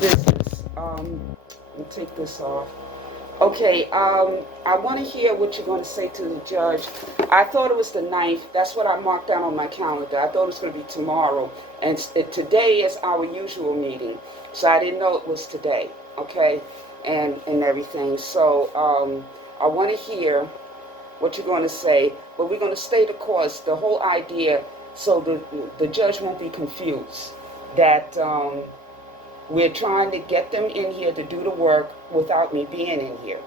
business. We'll take this off. Okay, I want to hear what you're going to say to the judge. I thought it was the 9th. That's what I marked down on my calendar. I thought it was going to be tomorrow. And today is our usual meeting. So I didn't know it was today, okay, and everything. So I want to hear what you're going to say, but we're going to stay the course, the whole idea, so the judge won't be confused that we're trying to get them in here to do the work without me being in here.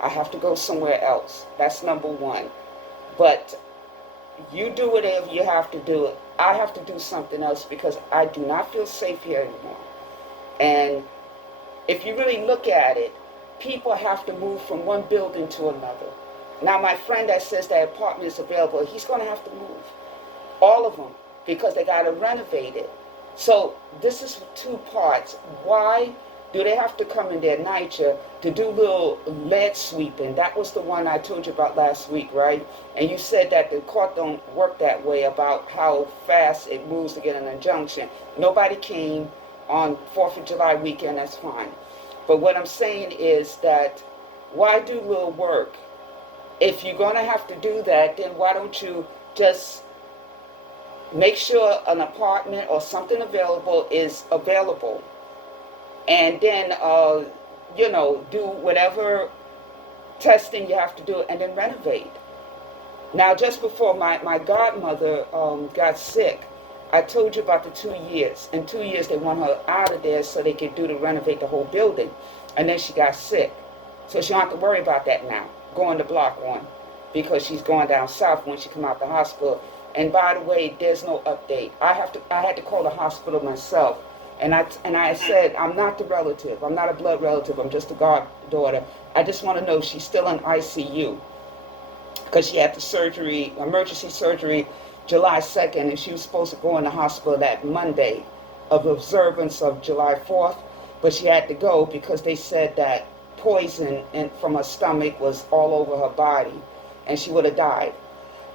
I have to go somewhere else. That's number one. But you do whatever you have to do. I have to do something else because I do not feel safe here anymore. And if you really look at it, people have to move from one building to another. Now, my friend that says that apartment is available, he's going to have to move. All of them, because they got to renovate it. So this is two parts. Why do they have to come in there, NYCHA, to do little lead sweeping? That was the one I told you about last week, right? And you said that the court don't work that way about how fast it moves to get an injunction. Nobody came on 4th of July weekend, that's fine. But what I'm saying is that why do little work? If you're going to have to do that, then why don't you just make sure an apartment or something available is available, and then do whatever testing you have to do, and then renovate. Now, just before my godmother got sick, I told you about the 2 years. In 2 years, they want her out of there so they could renovate the whole building, and then she got sick, so she don't have to worry about that now, going to block 1, because she's going down south when she come out the hospital. And by the way, there's no update. I had to call the hospital myself, and I said, I'm not the relative. I'm not a blood relative. I'm just a goddaughter. I just want to know she's still in ICU because she had the surgery, emergency surgery, July 2nd, and she was supposed to go in the hospital that Monday of observance of July 4th, but she had to go because they said that poison from her stomach was all over her body, and she would have died.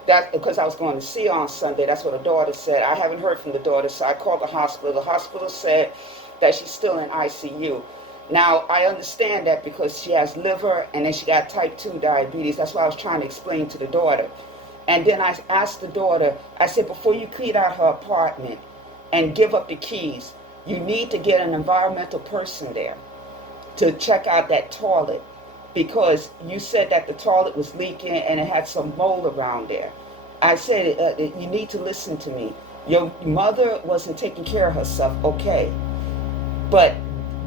That's because I was going to see her on Sunday. That's what the daughter said. I haven't heard from the daughter, so I called the hospital. The hospital said that she's still in ICU. Now, I understand that because she has liver and then she got type 2 diabetes. That's what I was trying to explain to the daughter. And then I asked the daughter, I said, before you clean out her apartment and give up the keys, you need to get an environmental person there to check out that toilet, because you said that the toilet was leaking and it had some mold around there. I said, you need to listen to me. Your mother wasn't taking care of herself, okay. But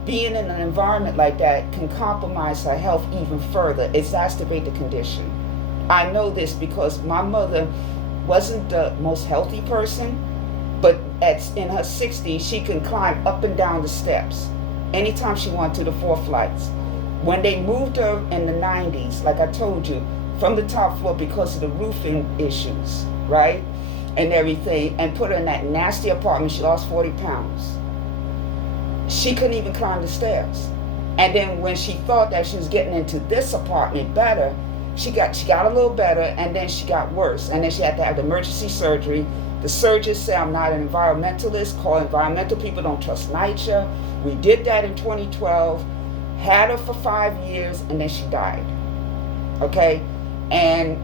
being in an environment like that can compromise her health even further, exacerbate the condition. I know this because my mother wasn't the most healthy person, but in her 60s, she can climb up and down the steps anytime she wanted to, the 4 flights. When they moved her in the 90s, like I told you, from the top floor because of the roofing issues, right, and everything, and put her in that nasty apartment, she lost 40 pounds. She couldn't even climb the stairs. And then when she thought that she was getting into this apartment better, she got a little better, and then she got worse. And then she had to have the emergency surgery. The surgeons say I'm not an environmentalist, call environmental people, don't trust NYCHA. We did that in 2012. Had her for 5 years, and then she died. Okay? And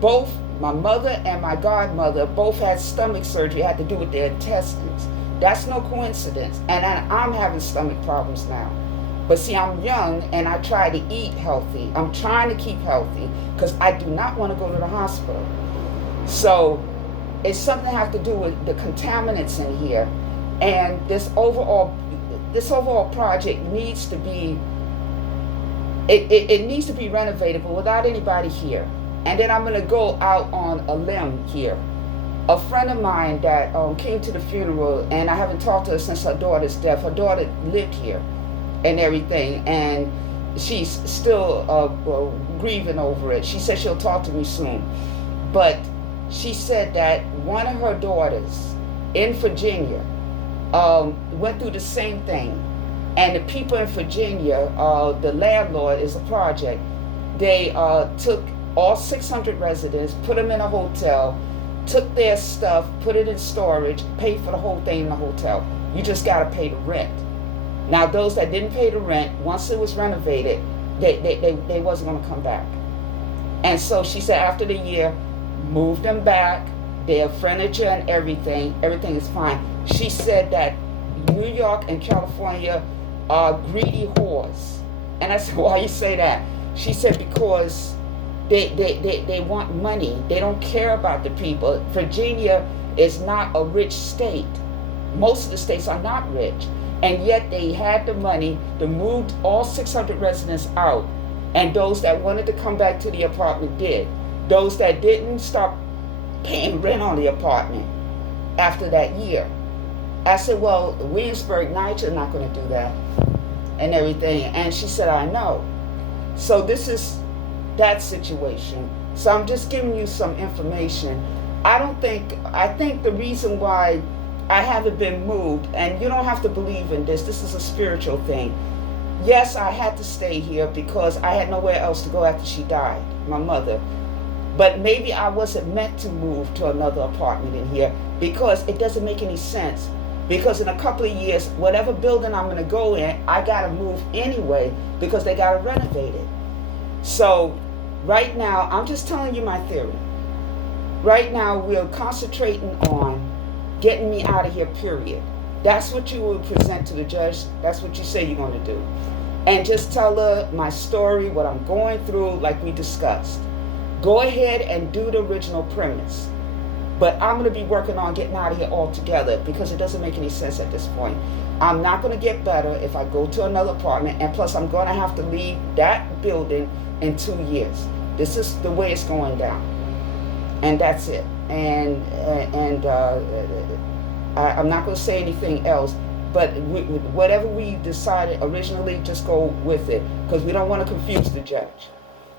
both my mother and my godmother both had stomach surgery, had to do with their intestines. That's no coincidence. And I'm having stomach problems now. But see, I'm young, and I try to eat healthy. I'm trying to keep healthy because I do not want to go to the hospital. So it's something that has to do with the contaminants in here. And this overall project needs to be, it needs to be renovated, but without anybody here. And then I'm going to go out on a limb here. A friend of mine that came to the funeral, and I haven't talked to her since her daughter's death. Her daughter lived here and everything, and she's still grieving over it. She said she'll talk to me soon. But she said that one of her daughters in Virginia went through the same thing. And the people in Virginia, the landlord is a project. They took all 600 residents, put them in a hotel, took their stuff, put it in storage, paid for the whole thing in the hotel. You just got to pay the rent. Now, those that didn't pay the rent, once it was renovated, they wasn't going to come back. And so she said after the year, move them back, their furniture and everything is fine. She said that New York and California are greedy whores. And I said, why you say that? She said, because they want money. They don't care about the people. Virginia is not a rich state. Most of the states are not rich. And yet they had the money to move all 600 residents out. And those that wanted to come back to the apartment did. Those that didn't, stopped paying rent on the apartment after that year. I said, well, Williamsburg, NYCHA not going to do that and everything. And she said, I know. So this is that situation. So I'm just giving you some information. I think the reason why I haven't been moved, and you don't have to believe in this is a spiritual thing. Yes, I had to stay here because I had nowhere else to go after she died, my mother. But maybe I wasn't meant to move to another apartment in here because it doesn't make any sense. Because in a couple of years, whatever building I'm going to go in, I got to move anyway because they got to renovate it. So right now, I'm just telling you my theory. Right now, we're concentrating on getting me out of here, period. That's what you will present to the judge. That's what you say you're going to do. And just tell her my story, what I'm going through, like we discussed. Go ahead and do the original premise. But I'm going to be working on getting out of here altogether because it doesn't make any sense at this point. I'm not going to get better if I go to another apartment, and plus I'm going to have to leave that building in 2 years. This is the way it's going down. And that's it. And I'm not going to say anything else, but whatever we decided originally, just go with it because we don't want to confuse the judge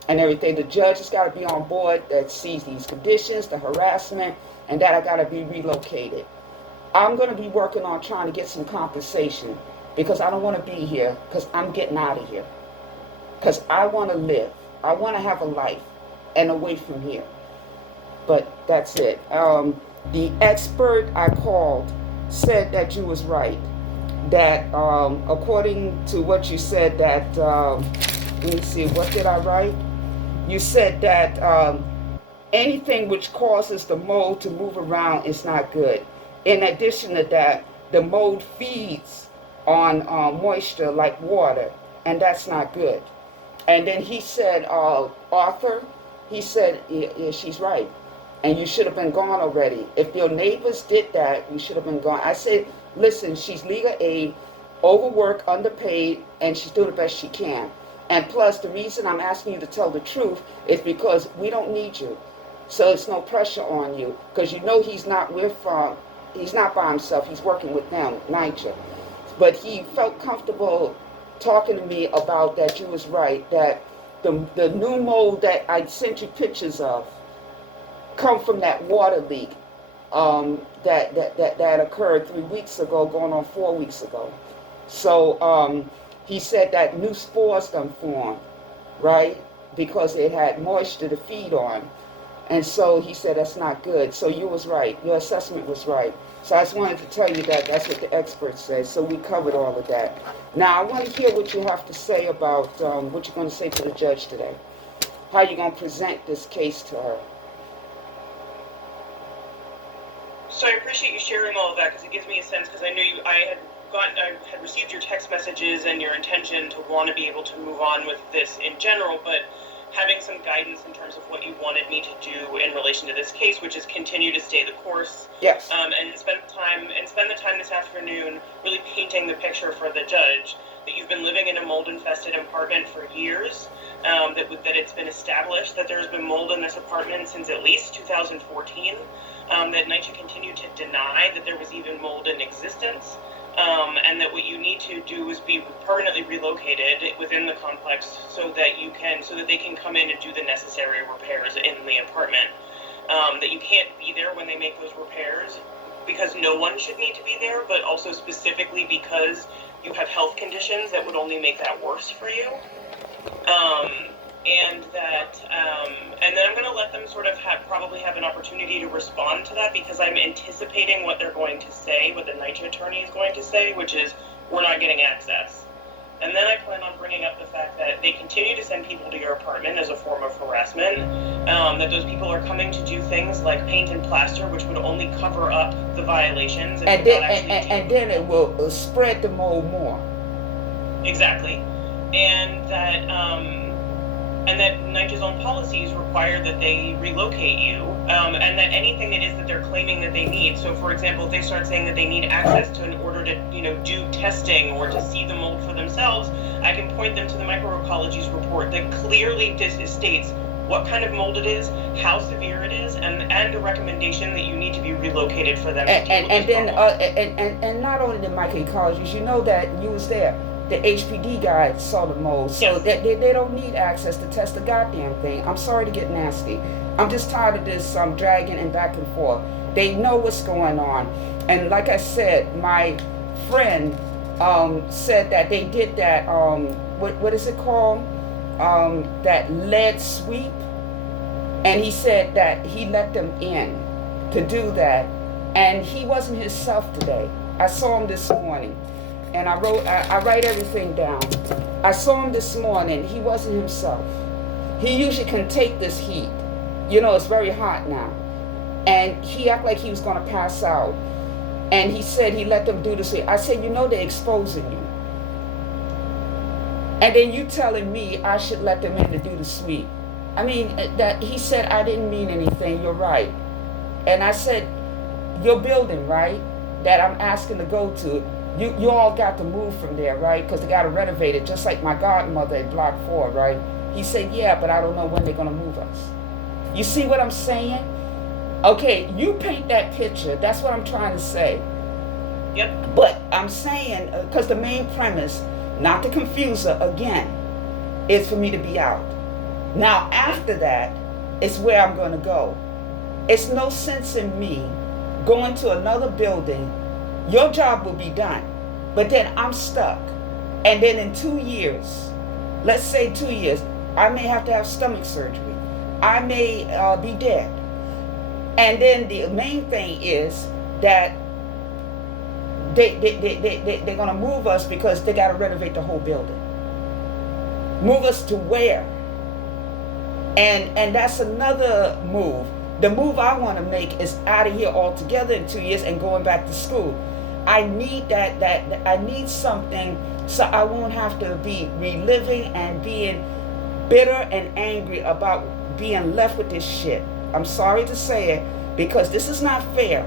and everything. The judge has got to be on board that sees these conditions, the harassment, and that I got to be relocated. I'm going to be working on trying to get some compensation because I don't want to be here because I'm getting out of here. Because I want to live. I want to have a life and away from here. But that's it. The expert I called said that you was right. That according to what you said that, let me see, what did I write? You said that anything which causes the mold to move around is not good. In addition to that, the mold feeds on moisture like water, and that's not good. And then he said, Arthur, he said, yeah, she's right. And you should have been gone already. If your neighbors did that, you should have been gone. I said, listen, she's legal aid, overworked, underpaid, and she's doing the best she can. And plus, the reason I'm asking you to tell the truth is because we don't need you. So it's no pressure on you. Because you know he's not he's not by himself. He's working with them, NYCHA. But he felt comfortable talking to me about that you was right, that the new mold that I sent you pictures of come from that water leak that occurred 3 weeks ago, going on 4 weeks ago. So he said that new spores done formed, right? Because it had moisture to feed on. And so he said that's not good. So you was right. Your assessment was right. So I just wanted to tell you that that's what the expert said. So we covered all of that. Now I want to hear what you have to say about what you're going to say to the judge today. How you're going to present this case to her. So I appreciate you sharing all of that because it gives me a sense, because I knew I had received your text messages and your intention to want to be able to move on with this in general, but having some guidance in terms of what you wanted me to do in relation to this case, which is continue to stay the course. Yes. And spend the time this afternoon really painting the picture for the judge that you've been living in a mold-infested apartment for years, that it's been established that there's been mold in this apartment since at least 2014, that NYCHA continued to deny that there was even mold in existence, and that what you need to do is be permanently relocated within the complex so that they can come in and do the necessary repairs in the apartment. That you can't be there when they make those repairs because no one should need to be there, but also specifically because you have health conditions that would only make that worse for you. And then I'm going to let them sort of probably have an opportunity to respond to that because I'm anticipating what they're going to say, what the NYCHA attorney is going to say, which is, we're not getting access. And then I plan on bringing up the fact that they continue to send people to your apartment as a form of harassment, that those people are coming to do things like paint and plaster, which would only cover up the violations and then it will spread the mold more. Exactly. And that NYCHA's own policies require that they relocate you, and that anything it is that they're claiming that they need. So, for example, if they start saying that they need access to in order to, do testing or to see the mold for themselves, I can point them to the microecologies report that clearly states what kind of mold it is, how severe it is, and a recommendation that you need to be relocated for them. And not only the microecologies, that you was there. The HPD guy saw the mold, so yes. they don't need access to test the goddamn thing. I'm sorry to get nasty. I'm just tired of this dragging and back and forth. They know what's going on. And like I said, my friend said that they did that, what is it called? That lead sweep. And he said that he let them in to do that. And he wasn't himself today. I saw him this morning. And I write everything down. I saw him this morning. He wasn't himself. He usually can take this heat. It's very hot now. And he acted like he was going to pass out. And he said he let them do this. I said, they're exposing you. And then you telling me I should let them in to do the sweep. I mean, that he said I didn't mean anything. You're right. And I said, your building, right, that I'm asking to go to, you all got to move from there, right? Because they got to renovate it, just like my godmother at Block 4, right? He said, yeah, but I don't know when they're going to move us. You see what I'm saying? Okay, you paint that picture. That's what I'm trying to say. Yep. But I'm saying, because the main premise, not to confuse her again, is for me to be out. Now, after that, it's where I'm going to go. It's no sense in me going to another building. Your job will be done, but then I'm stuck. And then in 2 years, let's say 2 years, I may have to have stomach surgery. I may be dead. And then the main thing is that they're going to move us because they got to renovate the whole building. Move us to where? And that's another move. The move I want to make is out of here altogether in 2 years and going back to school. I need that I need something so I won't have to be reliving and being bitter and angry about being left with this shit. I'm sorry to say it, because this is not fair.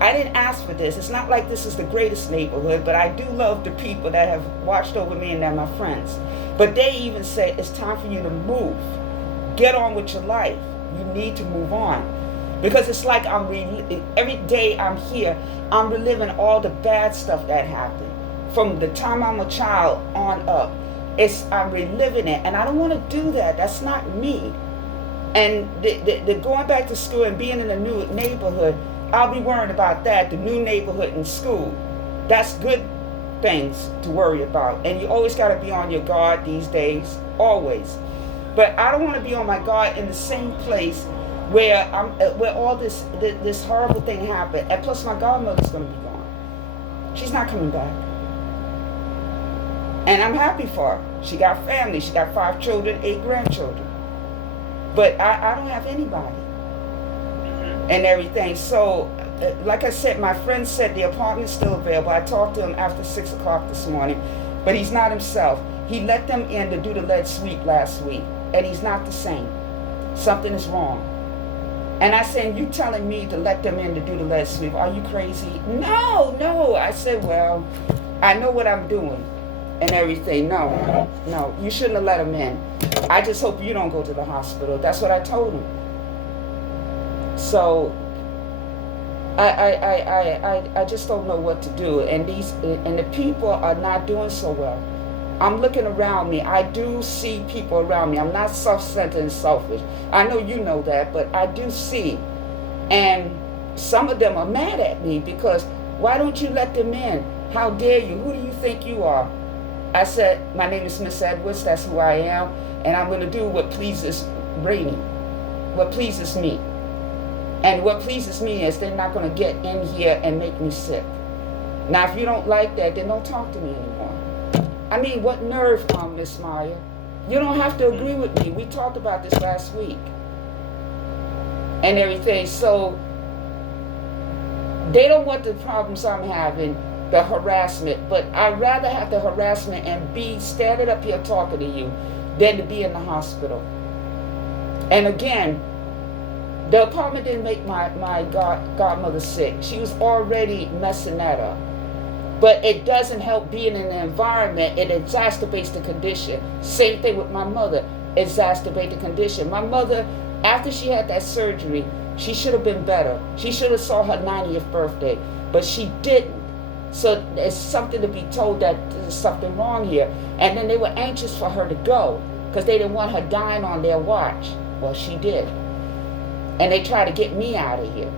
I didn't ask for this. It's not like this is the greatest neighborhood, but I do love the people that have watched over me and they're my friends. But they even say it's time for you to move. Get on with your life. You need to move on. Because it's like every day I'm here, I'm reliving all the bad stuff that happened. From the time I'm a child on up. I'm reliving it. And I don't want to do that. That's not me. And the going back to school and being in a new neighborhood, I'll be worrying about that, the new neighborhood and school. That's good things to worry about. And you always got to be on your guard these days, always. But I don't want to be on my guard in the same place where all this horrible thing happened. And plus my godmother's going to be gone. She's not coming back. And I'm happy for her. She got family. She got 5 children, 8 grandchildren. But I don't have anybody. And everything. So, like I said, my friend said the apartment's still available. I talked to him after 6 o'clock this morning. But he's not himself. He let them in to do the lead sweep last week. And he's not the same. Something is wrong. And I said, you telling me to let them in to do the lead sweep? Are you crazy? No. I said, well, I know what I'm doing and everything. No, you shouldn't have let them in. I just hope you don't go to the hospital. That's what I told him. So I just don't know what to do. And the people are not doing so well. I'm looking around me. I do see people around me. I'm not self-centered and selfish. I know you know that, but I do see. And some of them are mad at me because, why don't you let them in? How dare you? Who do you think you are? I said, my name is Miss Edwards. That's who I am. And I'm going to do what pleases Rainey, what pleases me. And what pleases me is they're not going to get in here and make me sick. Now, if you don't like that, then don't talk to me anymore. I mean, what nerve, Miss Maya? You don't have to agree with me. We talked about this last week and everything. So they don't want the problems I'm having, the harassment. But I'd rather have the harassment and be standing up here talking to you than to be in the hospital. And again, the apartment didn't make my godmother sick. She was already messing that up. But it doesn't help being in the environment. It exacerbates the condition. Same thing with my mother. Exacerbate the condition. My mother, after she had that surgery, she should have been better. She should have saw her 90th birthday. But she didn't. So there's something to be told that there's something wrong here. And then they were anxious for her to go because they didn't want her dying on their watch. Well, she did. And they tried to get me out of here.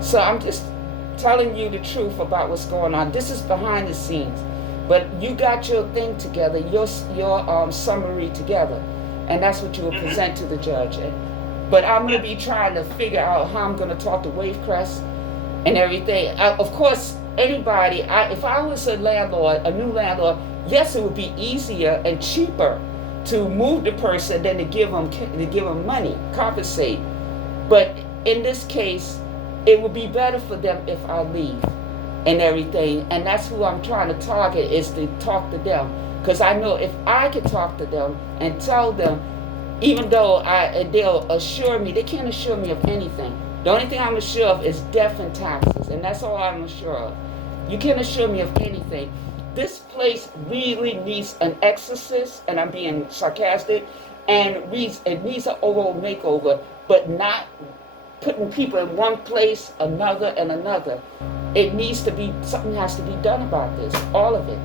So I'm just telling you the truth about what's going on. This is behind the scenes, but you got your thing together, your summary together, and that's what you will present to the judge. But I'm going to be trying to figure out how I'm going to talk to Wavecrest and everything. Of course, anybody, if I was a landlord, a new landlord, yes, it would be easier and cheaper to move the person than to give them money, compensate. But in this case, it would be better for them if I leave and everything. And that's who I'm trying to target, is to talk to them. Because I know if I can talk to them and tell them, even though they'll assure me, they can't assure me of anything. The only thing I'm assured of is death and taxes. And that's all I'm assured of. You can't assure me of anything. This place really needs an exorcist, and I'm being sarcastic, and it needs an overall makeover, but not putting people in one place, another, and another. It needs to be, something has to be done about this, all of it.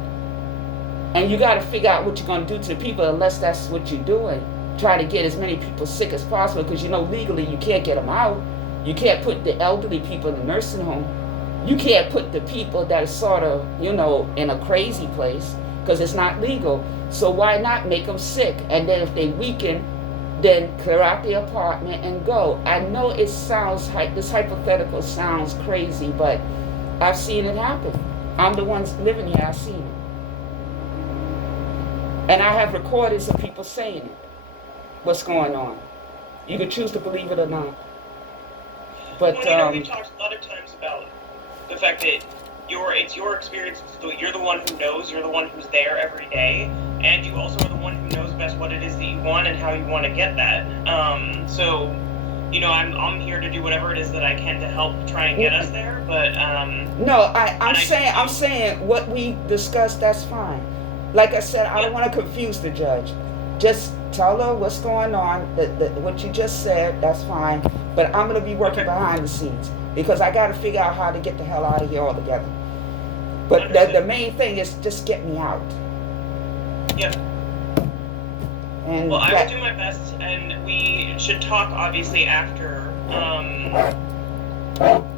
And you got to figure out what you're going to do to the people, unless that's what you're doing. Try to get as many people sick as possible, because you know legally you can't get them out. You can't put the elderly people in the nursing home. You can't put the people that are sort of, in a crazy place, because it's not legal. So why not make them sick? And then if they weaken, then clear out the apartment and go. I know it sounds, this hypothetical sounds crazy, but I've seen it happen. I'm the one living here, I've seen it. And I have recordings of people saying it, what's going on. You can choose to believe it or not. But well, we've talked a lot of times about the fact that it's your experience. You're the one who knows. You're the one who's there every day, and you also are the one who knows best what it is that you want and how you want to get that. So, I'm here to do whatever it is that I can to help try and get us there. But no, I'm saying what we discussed. That's fine. Like I said, I don't want to confuse the judge. Just tell her what's going on. What you just said. That's fine. But I'm going to be working behind the scenes, because I got to figure out how to get the hell out of here altogether. But the main thing is just get me out. Yep. And well, I will do my best, and we should talk obviously after.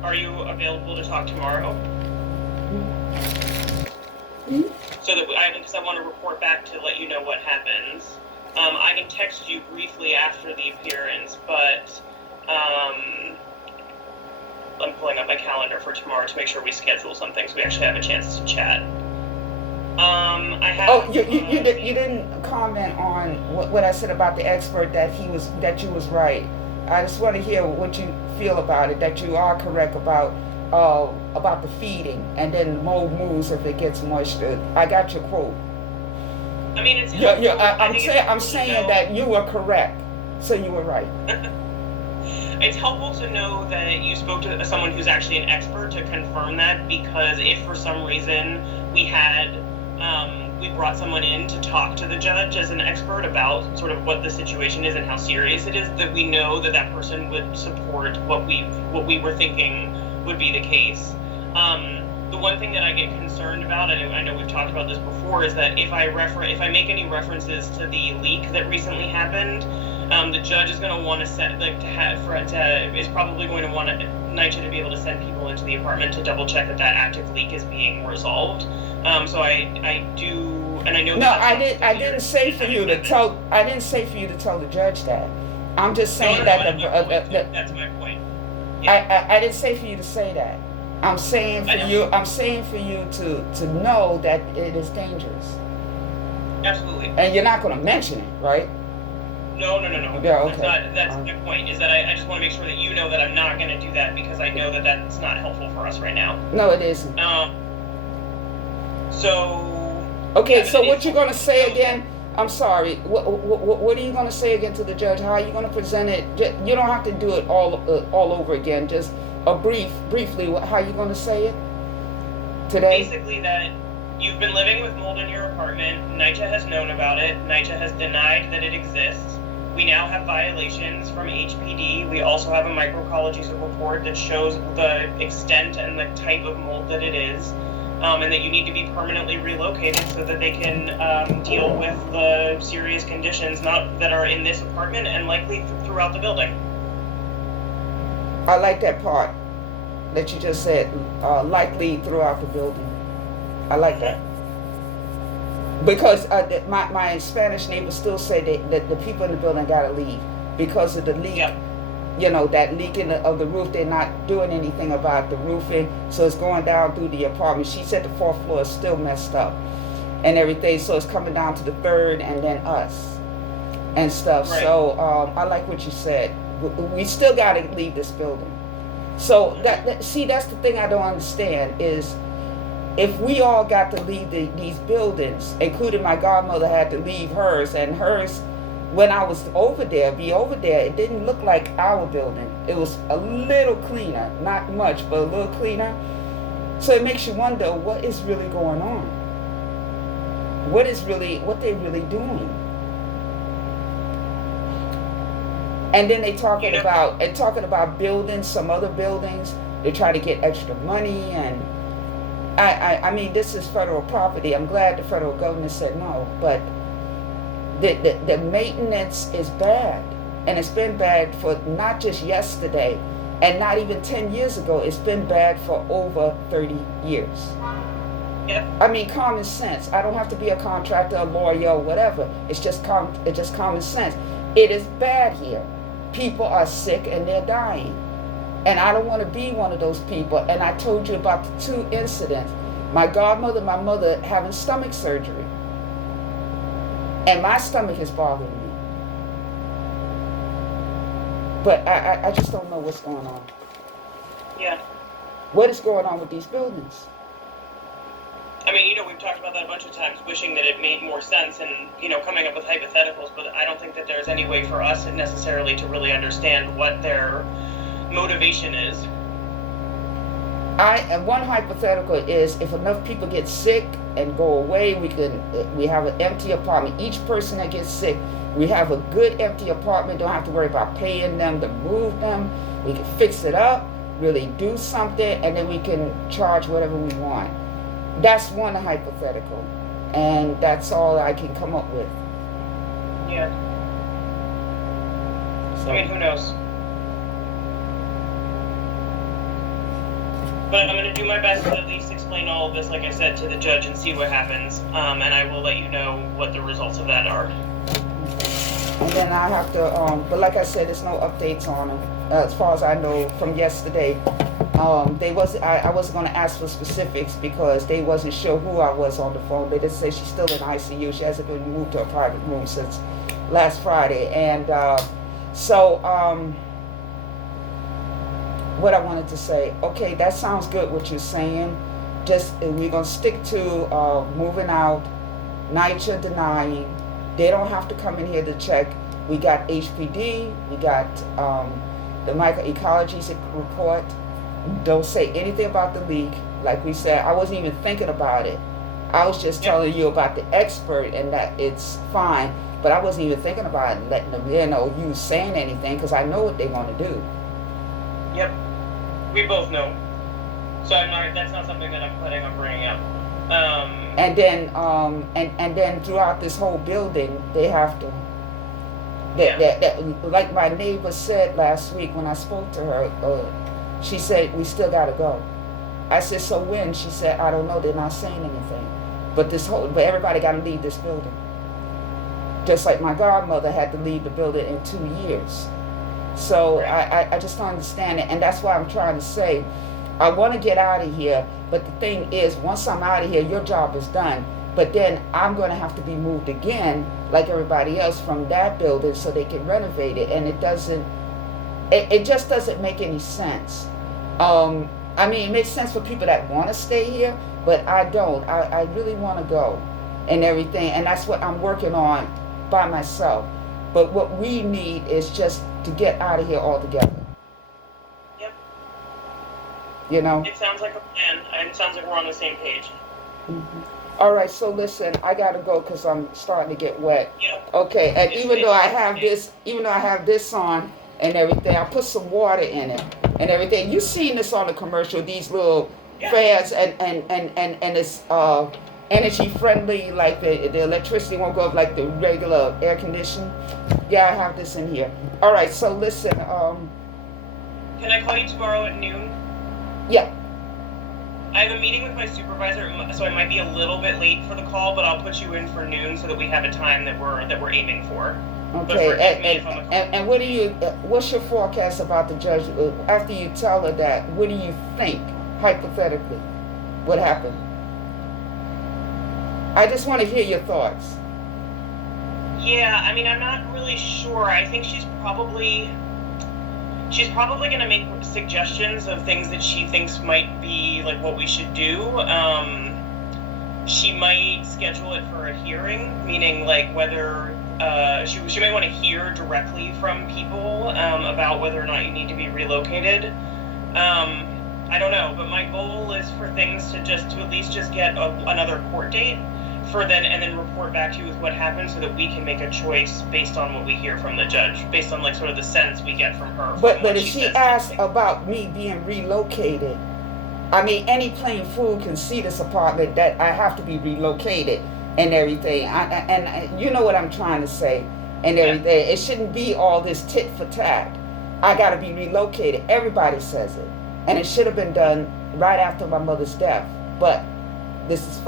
Are you available to talk tomorrow? Mm-hmm. So that because I want to report back to let you know what happens. I can text you briefly after the appearance, but I'm pulling up my calendar for tomorrow to make sure we schedule something so we actually have a chance to chat. I have. Oh, you didn't comment on what I said about the expert, that you was right. I just want to hear what you feel about it. That you are correct about the feeding, and then mold moves if it gets moisture. I got your quote. I mean, it's. I'm saying that you were correct, so you were right. It's helpful to know that you spoke to someone who's actually an expert to confirm that, because if for some reason we brought someone in to talk to the judge as an expert about sort of what the situation is and how serious it is, that we know that person would support what we were thinking would be the case. The one thing that I get concerned about, and I know we've talked about this before, is that if I make any references to the leak that recently happened, the judge is going to want to is probably going to want NYCHA to be able to send people into the apartment to double check that active leak is being resolved. So I do, and I know. No, I didn't say for you to tell. I didn't say for you to tell the judge that. I'm just saying that's my point. Yeah. I didn't say for you to say that. I'm saying for I know. you. I'm saying for you to know that it is dangerous, Absolutely. and you're not going to mention it, right? No. Yeah. That's Okay. not. That's my point. Is that I just want to make sure that you know that I'm not going to do that because I know that that's not helpful for us right now. No, it isn't. So. Okay. Yeah, So but what it's you going to say helpful. again? I'm sorry. What are you going to say again to the judge? How are you going to present it? You don't have to do it all over again. Just briefly. How are you going to say it today? Basically, that you've been living with mold in your apartment. NYCHA has known about it. NYCHA has denied that it exists. We now have violations from HPD. We also have a microecology report that shows the extent and the type of mold that it is, and that you need to be permanently relocated so that they can deal with the serious conditions that are in this apartment and likely throughout the building. I like that part that you just said. Likely throughout the building. I like that. Because my Spanish neighbors still say that the people in the building gotta leave because of the leak. Yep. You know, that leaking of the roof. They're not doing anything about the roofing, so it's going down through the apartment. She said the fourth floor is still messed up and everything, so it's coming down to the third and then us and stuff. Right. So I like what you said. We still gotta leave this building. So see, that's the thing I don't understand is, if we all got to leave these buildings, including my godmother had to leave hers, and hers, when I was over there, it didn't look like our building. It was a little cleaner, not much, but a little cleaner. So it makes you wonder what is really going on. What they really doing? And then they talking about building some other buildings. They try to get extra money, and I mean, this is federal property. I'm glad the federal government said no, but the maintenance is bad, and it's been bad for not just yesterday, and not even 10 years ago. It's been bad for over 30 years. Yep. I mean, common sense. I don't have to be a contractor, a lawyer, or whatever. It's just common sense. It is bad here. People are sick and they're dying. And I don't want to be one of those people. And I told you about the 2 incidents. My godmother, my mother having stomach surgery. And my stomach is bothering me. But I just don't know what's going on. Yeah. What is going on with these buildings? I mean, we've talked about that a bunch of times, wishing that it made more sense and, coming up with hypotheticals, but I don't think that there's any way for us necessarily to really understand what their motivation is. And one hypothetical is, if enough people get sick and go away, we have an empty apartment. Each person that gets sick, we have a good empty apartment. Don't have to worry about paying them to move them. We can fix it up, really do something, and then we can charge whatever we want. That's one hypothetical, and that's all I can come up with. Yeah. So, I mean, who knows? But I'm going to do my best to at least explain all of this, like I said, to the judge and see what happens. And I will let you know what the results of that are. and then I have to, but like I said, there's no updates on them. As far as I know from yesterday, I wasn't going to ask for specifics because they wasn't sure who I was on the phone. They just said she's still in ICU. She hasn't been moved to a private room since last Friday. And what I wanted to say, okay, that sounds good what you're saying. Just we're going to stick to moving out, NYCHA denying. They don't have to come in here to check. We got HPD, we got the microecology report. Don't say anything about the leak. Like we said, I wasn't even thinking about it. I was just telling you about the expert and that it's fine. But I wasn't even thinking about letting them, you saying anything, because I know what they want to do. Yep. We both know. So that's not something that I'm planning on bringing up. And then throughout this whole building, they have to. Like my neighbor said last week when I spoke to her, she said, we still got to go. I said, so when? She said, I don't know. They're not saying anything. But everybody got to leave this building. Just like my godmother had to leave the building in 2 years. So Right. I just don't understand it. And that's why I'm trying to say, I want to get out of here, but the thing is, once I'm out of here, your job is done. But then I'm going to have to be moved again, like everybody else, from that building so they can renovate it. And it just doesn't make any sense. I mean, it makes sense for people that want to stay here, but I don't. I really want to go and everything. And that's what I'm working on by myself. But what we need is just to get out of here altogether. Yep. You know? It sounds like a plan, and it sounds like we're on the same page. All right, so listen, I gotta go because I'm starting to get wet. Yep. Okay, and It's- even though I it's- have this, even though I have this on and everything, I put some water in it and everything. You seen this on the commercial? These little Yeah. fans and it's energy friendly, like the electricity won't go up like the regular air conditioning. Yeah, I have this in here. All right, so listen, Can I call you tomorrow at noon? yeah. I have a meeting with my supervisor, so I might be a little bit late for the call, but I'll put you in for noon so that we have a time that we're aiming for. But Okay, forgive me if I'm a- and what do you? What's your forecast about the judge? After you tell her that, what do you think hypothetically would happen? I just want to hear your thoughts. Yeah, I mean, I'm not really sure. I think she's probably going to make suggestions of things that she thinks might be like what we should do. She might schedule it for a hearing, meaning like whether she might want to hear directly from people about whether or not you need to be relocated. I don't know, but my goal is for things to at least just get another court date and then report back to you with what happened so that we can make a choice based on what we hear from the judge, based on like sort of the sense we get from her. But if she asks about me being relocated, I mean, any plain fool can see this apartment that I have to be relocated and everything. And you know what I'm trying to say and everything. It shouldn't be all this tit for tat. I got to be relocated. Everybody says it. And it should have been done right after my mother's death. But this is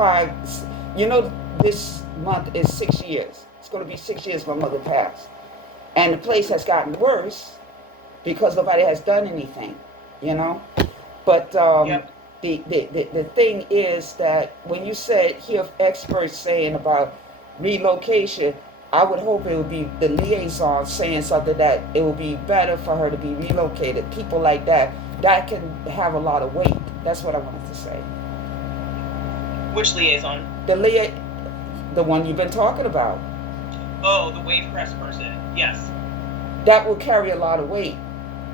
this month is 6 years. It's going to be 6 years my mother passed. And the place has gotten worse because nobody has done anything, you know? But the thing is that when you hear experts saying about relocation, I would hope it would be the liaison saying something that it would be better for her to be relocated. People like that can have a lot of weight. That's what I wanted to say. Which liaison? The one you've been talking about. Oh, the Wavecrest person. Yes. That will carry a lot of weight.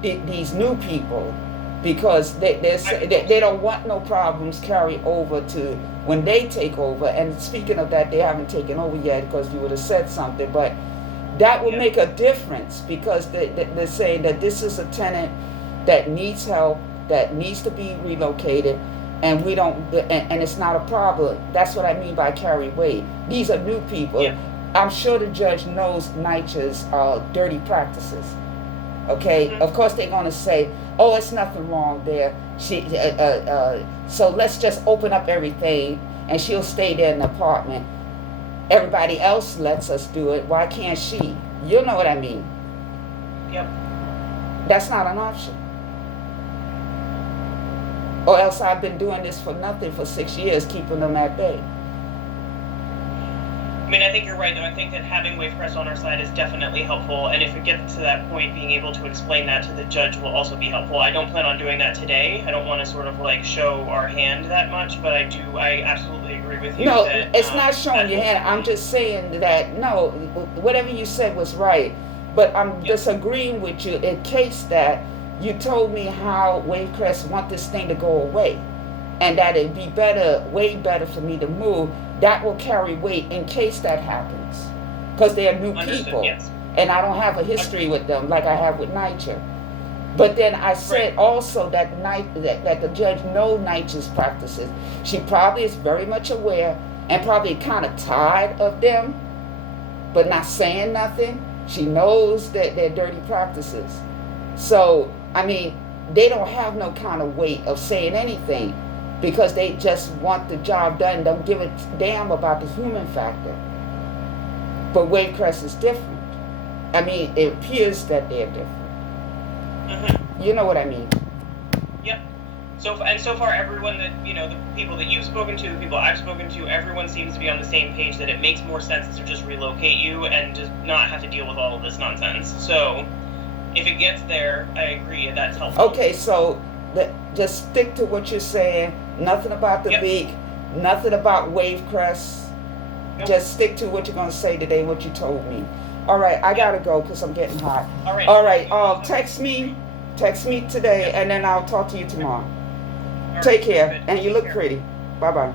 These new people, because they don't want no problems carry over to when they take over. And speaking of that, they haven't taken over yet because you would have said something. But that would make a difference because they're saying that this is a tenant that needs help, that needs to be relocated, and we don't, and it's not a problem. That's what I mean by carry weight. These are new people. Yeah. I'm sure the judge knows NYCHA's dirty practices. Okay, Mm-hmm. Of course they're gonna say, "Oh, it's nothing wrong there." So let's just open up everything, and she'll stay there in the apartment. Everybody else lets us do it. Why can't she? You know what I mean? Yep. That's not an option. Or else I've been doing this for nothing for 6 years, keeping them at bay. I mean, I think you're right, though. I think that having Wavecrest on our side is definitely helpful, and if we get to that point, being able to explain that to the judge will also be helpful. I don't plan on doing that today. I don't want to sort of like show our hand that much, but I absolutely agree with you. No, that, it's not showing your hand. I'm just saying that, no, whatever you said was right. But I'm disagreeing with you in case that you told me how Wavecrest want this thing to go away and that it'd be better, way better for me to move. That will carry weight in case that happens because they are new people. Yes. And I don't have a history with them like I have with NYCHA. But then I said also that that the judge knows NYCHA's practices. She probably is very much aware and probably kind of tired of them, but not saying nothing. She knows that they're dirty practices. So, I mean, they don't have no kind of weight of saying anything because they just want the job done, don't give a damn about the human factor. But Wavecrest is different. I mean, it appears that they're different. Mm-hmm. You know what I mean? Yep. So far, everyone that, the people that you've spoken to, the people I've spoken to, everyone seems to be on the same page that it makes more sense to just relocate you and just not have to deal with all of this nonsense. So, if it gets there, I agree, that's helpful. Okay, so just stick to what you're saying. Nothing about the Yep. beak, nothing about Wavecrest. Nope. Just stick to what you're going to say today, what you told me. All right, I got to go because I'm getting hot. All right. All right, text me today, and then I'll talk to you tomorrow. All right, Take care, good. and you look Take care. pretty. Bye-bye.